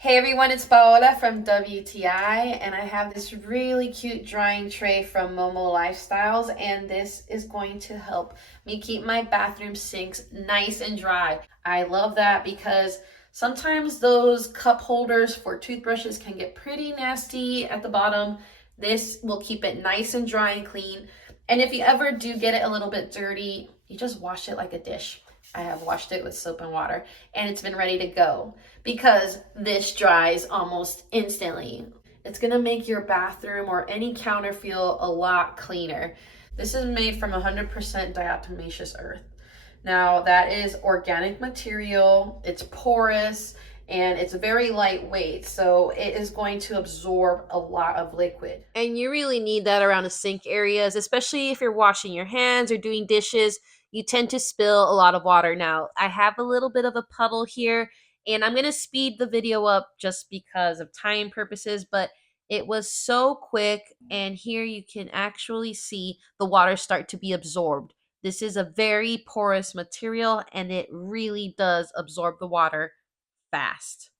Hey everyone, it's Paola from WTI, and I have this really cute drying tray from MOMO Lifestyles, and this is going to help me keep my bathroom sinks nice and dry. I love that because sometimes those cup holders for toothbrushes can get pretty nasty at the bottom. This will keep it nice and dry and clean. And if you ever do get it a little bit dirty, you just wash it like a dish. I have washed it with soap and water and it's been ready to go because this dries almost instantly. It's gonna make your bathroom or any counter feel a lot cleaner. This is made from 100% diatomaceous earth. Now that is organic material, it's porous, and it's very lightweight, so it is going to absorb a lot of liquid. And you really need that around the sink areas, especially if you're washing your hands or doing dishes. You tend to spill a lot of water. Now, I have a little bit of a puddle here, and I'm going to speed the video up just because of time purposes, but it was so quick, and here you can actually see the water start to be absorbed. This is a very porous material, and it really does absorb the water fast.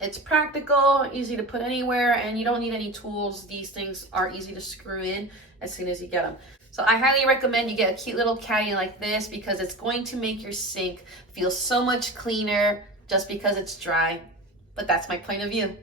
It's practical, easy to put anywhere, and you don't need any tools. These things are easy to screw in as soon as you get them. So I highly recommend you get a cute little caddy like this because it's going to make your sink feel so much cleaner just because it's dry. But that's my point of view.